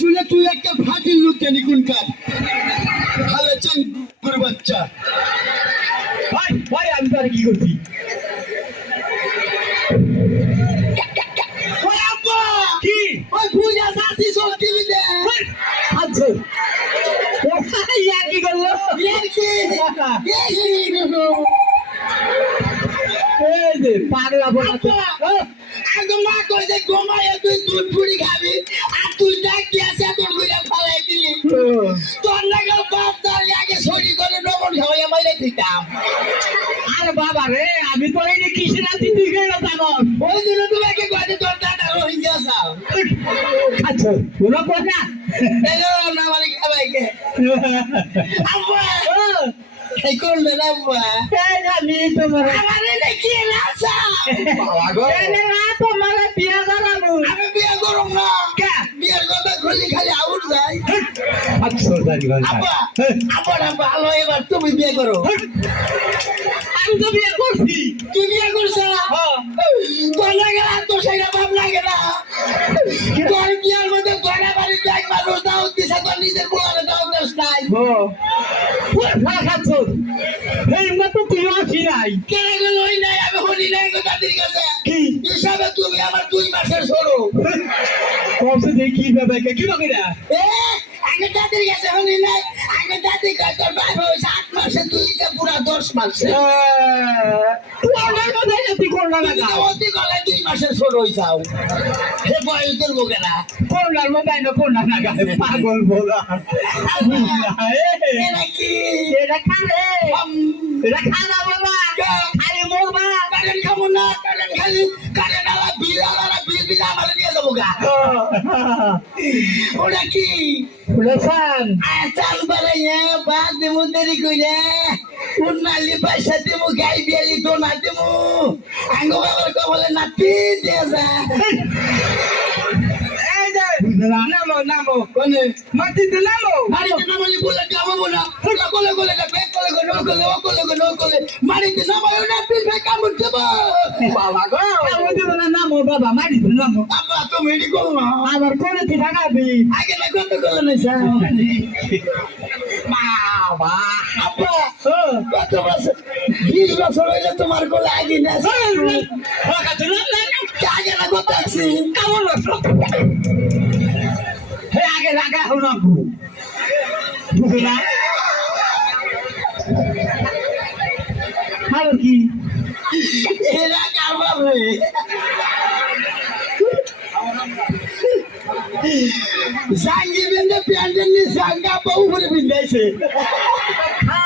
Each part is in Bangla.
শুনে তুই একটা ফাটির লোক জানি কোনকার ভালো চান বাচ্চা ভাই ভাই আমি তার কি করছি ওই আব্বা কি ওই পূজা সাথী সব টিভি দে আচ্ছা ইয়া কি করলো এই যে পাগলা বলা তো একদম মা কই যে ঘুমায় তুই দুধ পুরি খাবি আর তুই ডাক দিয়েছে তোর গুলা ফালাই দিলি তোর লাগাল বাপ তার আগে ছড়ি করে নবন খাওয়াই মাইরে দিতাম আরে বাবা রে আমি তো এই কৃষি রাতি তুই গেল জানো ওই দিন তোমাকে কইতে তোর দাদা রোহিঙ্গা সাও আচ্ছা ওরা কর না এলো না মানে খাবাই কে আব্বা এই কোন না আব্বা এই আমি তোমার আমারে দেখি লাসা বাবা গো এই না তোমার বিয়া করাবো আমি বিয়া করব না কে বিয়ার কথা খুলি খালি আউট যায় আচ্ছা জানি ভাই আব্বা আব্বা ভালো এবার তুমি বিয়ে করো আমি তো বিয়ে করছি তুই বিয়ে করছ হ্যাঁ তোর লাগে না তোর সেটা বাপ লাগে না তোর বিয়ার মধ্যে গয়না বাড়ি ব্যাগ মানুষ দাও দিছে তোর নিজের পোলারে দাও দেশ নাই ও পুরো ভালো খাচ্ছ এই মত তুই আসি নাই কে গেল ওই নাই আমি হলি নাই গো দাদির কাছে কি হিসাবে তুমি আমার 2 মাসের ছোট কবসে দেখি বাবা কি বাকিরা এ আগে দাদির কাছে হলি নাই আগে দাদি কয় তোর ভাই হইছে 8 মাসে তুই যে পুরা 10 মাসে আমার মধ্যে তুই করলা না অতি গলায় 2 মাসের ছোট হইছাও হে বয়স তোর মুখে না করলার মধ্যে না করলা না পাগল বলা এটা কি এটা খাবে এটা খানা বাবা খালি মরবা কারেন্ট খাবো না কারেন্ট খালি কারেন্ট আলা বিল আমার নিয়ে যাবো গা ওটা কি ফুলেছান চাল বাড়াইয়া বাদ দেবো দেরি কইরা উন্নালি পয়সা দেবো গাই বিয়ালি তো না দেবো আঙ্গ বাবার কবলে নাতি দিয়ে যা নামো নামো কোনে মাটিতে নামো মারিতে নামালি বলে যাবো না ফুটা কোলে কোলে বে কোলে কোলে ও কোলে ও কোলে কোলে ও কোলে মারিতে নামালি না পিল ভাই কামড় দেবো বাবা গো আমি দেব না নামো বাবা মাটিতে নামো আব্বা তুমি এডি করো না আবার কোনে কি থাকাবি আগে না কত কোলে নাই স্যার বাবা আব্বা কত বছর 20 বছর হইলে তোমার কোলে আগে না আগে না কত আছি কেমন হে আগে লাগা হলো বুঝলি না আর কি এরা কামাবে জাঙ্গি বিন্দে প্যান্ডেল নি জাঙ্গা বউ করে বিন্দাইছে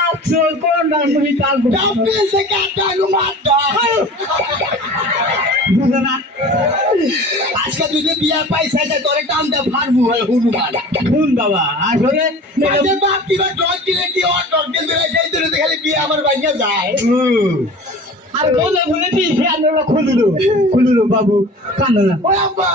আচ্ছা কোন নাম তুমি কাল ডাবে সে কাটা নু মারটা বুঝলি না আজকে তুই যে বিয়া পাইছে যে তোরে টান দে ফারবু হয় হুনুমান কোন বাবা আসলে মাঝে বাপ কিবা ডগ দিলে কি ও ডগ দিলে সেই দূরে খালি বিয়া আমার ভাইয়া যায় আর বলে বলে কি ফ্যান খুলিলো বাবু কান্দনা ওই আব্বা